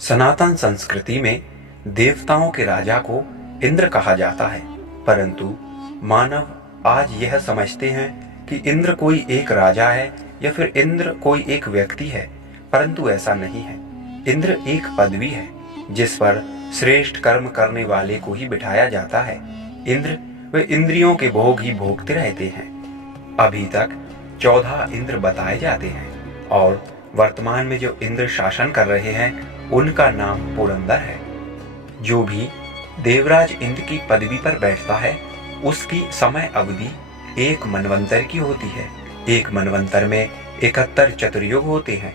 सनातन संस्कृति में देवताओं के राजा को इंद्र कहा जाता है, परंतु मानव आज यह समझते हैं कि इंद्र कोई एक राजा है या फिर इंद्र कोई एक व्यक्ति है, परंतु ऐसा नहीं है। इंद्र एक पदवी है जिस पर श्रेष्ठ कर्म करने वाले को ही बिठाया जाता है। इंद्र वे इंद्रियों के भोग ही भोगते रहते हैं। अभी तक 14 इंद्र बताए जाते हैं और वर्तमान में जो इंद्र शासन कर रहे हैं उनका नाम पुरंदर है। जो भी देवराज इंद्र की पदवी पर बैठता है उसकी समय अवधि एक मनवंतर की होती है। एक मनवंतर में 71 चतुर्युग होते हैं।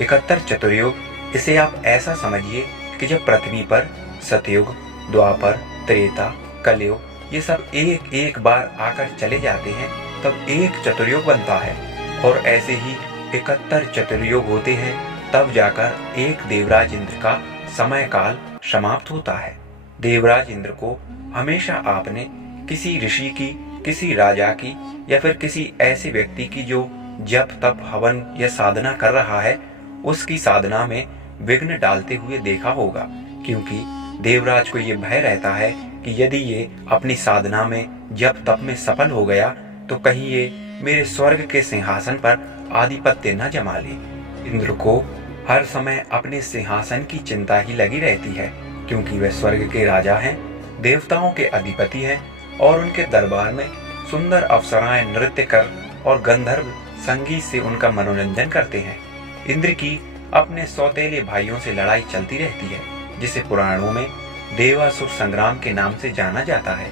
71 चतुर्युग, इसे आप ऐसा समझिए कि जब पृथ्वी पर सतयुग, द्वापर, त्रेता, कलयुग ये सब एक एक बार आकर चले जाते हैं तब एक चतुर्युग बनता है, और ऐसे ही 71 चतुर्युग होते हैं तब जाकर एक देवराज इंद्र का समय काल समाप्त होता है। देवराज इंद्र को हमेशा आपने किसी ऋषि की, किसी राजा की या फिर किसी ऐसे व्यक्ति की जो जप तप हवन या साधना कर रहा है उसकी साधना में विघ्न डालते हुए देखा होगा, क्योंकि देवराज को ये भय रहता है कि यदि ये अपनी साधना में जप तप में सफल हो गया तो कहीं ये मेरे स्वर्ग के सिंहासन पर आधिपत्य न जमा ले। इंद्र को हर समय अपने सिंहासन की चिंता ही लगी रहती है, क्योंकि वे स्वर्ग के राजा हैं, देवताओं के अधिपति हैं और उनके दरबार में सुंदर अप्सराएं नृत्य कर और गंधर्व संगीत से उनका मनोरंजन करते हैं। इंद्र की अपने सौतेले भाइयों से लड़ाई चलती रहती है, जिसे पुराणों में देवासुर संग्राम के नाम से जाना जाता है।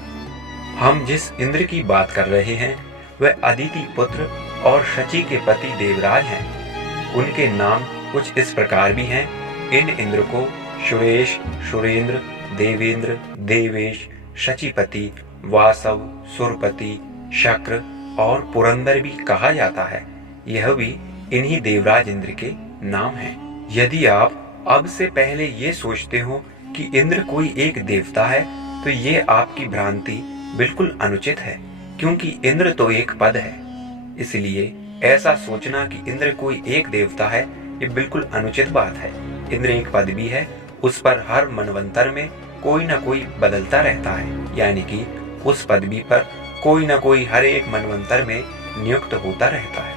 हम जिस इंद्र की बात कर रहे हैं वह अदिति पुत्र और शची के पति देवराज हैं। उनके नाम कुछ इस प्रकार भी हैं। इन इंद्र को सुरेश, सुरेंद्र, देवेंद्र, देवेश, शचीपति, वासव, सुरपति, शक्र और पुरंदर भी कहा जाता है। यह भी इन्हीं देवराज इंद्र के नाम हैं। यदि आप अब से पहले ये सोचते हो कि इंद्र कोई एक देवता है तो ये आपकी भ्रांति बिल्कुल अनुचित है, क्योंकि इंद्र तो एक पद है। इसलिए ऐसा सोचना कि इंद्र कोई एक देवता है ये बिल्कुल अनुचित बात है। इंद्र एक पद भी है, उस पर हर मनवंतर में कोई ना कोई बदलता रहता है, यानी कि उस पदवी पर कोई ना कोई हर एक मनवंतर में नियुक्त होता रहता है।